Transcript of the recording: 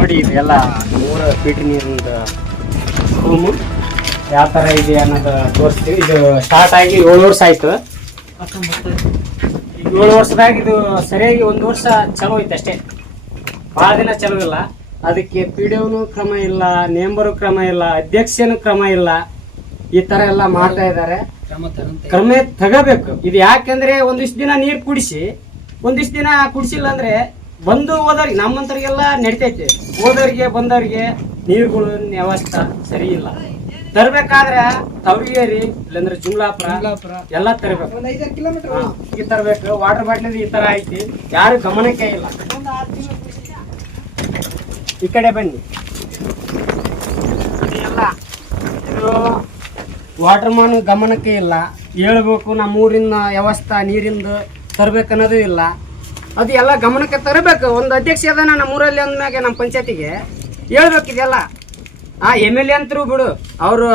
ನೋಡಿ ಇದೆಲ್ಲ 3 ಫೀಟ್ ನೀರಿಂದ ರೂಮು ಯಾವ ಥರ ಇದೆ ಅನ್ನೋದು ತೋರಿಸ್ತೀವಿ. ಇದು ಸ್ಟಾರ್ಟ್ ಆಗಿ 7 ವರ್ಷ ಆಯ್ತು. 7 ವರ್ಷದಾಗ ಇದು ಸರಿಯಾಗಿ 1 ವರ್ಷ ಚಲೋ ಐತೆ ಅಷ್ಟೇ, ಭಾಳ ದಿನ ಚಲೋ ಇಲ್ಲ. ಅದಕ್ಕೆ ಪಿ ಡಿ ಒನು ಕ್ರಮ ಇಲ್ಲ, ನೇಂಬರು ಕ್ರಮ ಇಲ್ಲ, ಅಧ್ಯಕ್ಷನು ಕ್ರಮ ಇಲ್ಲ. ಈ ತರ ಎಲ್ಲ ಮಾಡ್ತಾ ಇದ್ದಾರೆ. ಕ್ರಮ ತಗೋಬೇಕು. ಇದು ಯಾಕೆಂದ್ರೆ ಒಂದಿಷ್ಟು ದಿನ ನೀರು ಕುಡಿಸಿ, ಒಂದಿಷ್ಟು ದಿನ ಕುಡಿಸಿಲ್ಲ ಅಂದ್ರೆ ಬಂದು ಹೋದವ್ರಿಗೆ, ನಮ್ಮಂತರಿಗೆಲ್ಲ ನಡಿತೈತಿ, ಹೋದವ್ರಿಗೆ ಬಂದವ್ರಿಗೆ ನೀರುಗಳು ವ್ಯವಸ್ಥೆ ಸರಿ ಇಲ್ಲ. ತರಬೇಕಾದ್ರೆ ತವರಿಗೇರಿ ಇಲ್ಲಾಂದ್ರೆ ಜುಮ್ಲಾಪುರ ಎಲ್ಲ ತರಬೇಕು, ಈ ತರಬೇಕು. ವಾಟರ್ ಬಾಟ್ಲಿ ಈ ತರ ಐತಿ, ಯಾರು ಗಮನಕ್ಕೆ ಇಲ್ಲ. ಈ ಕಡೆ ಬನ್ನಿ. ಎಲ್ಲ ಇದು ವಾಟರ್ ಮ್ಯಾನ್ ಗಮನಕ್ಕೆ ಇಲ್ಲ. ಹೇಳ್ಬೇಕು ನಮ್ಮೂರಿನ ವ್ಯವಸ್ಥೆ ನೀರಿಂದ ತರಬೇಕನ್ನೋದು ಇಲ್ಲ. ಅದು ಎಲ್ಲ ಗಮನಕ್ಕೆ ತರಬೇಕು. ಒಂದು ಅಧ್ಯಕ್ಷ ಅದಾನ ನಮ್ಮೂರಲ್ಲಿ ಅಂದ್ಮ್ಯಾಗೆ, ನಮ್ಮ ಪಂಚಾಯತಿಗೆ ಹೇಳ್ಬೇಕಿದೆಲ್ಲ. ಎಮ್ ಎಲ್ ಎ ಅಂತರೂ ಬಿಡು, ಅವರು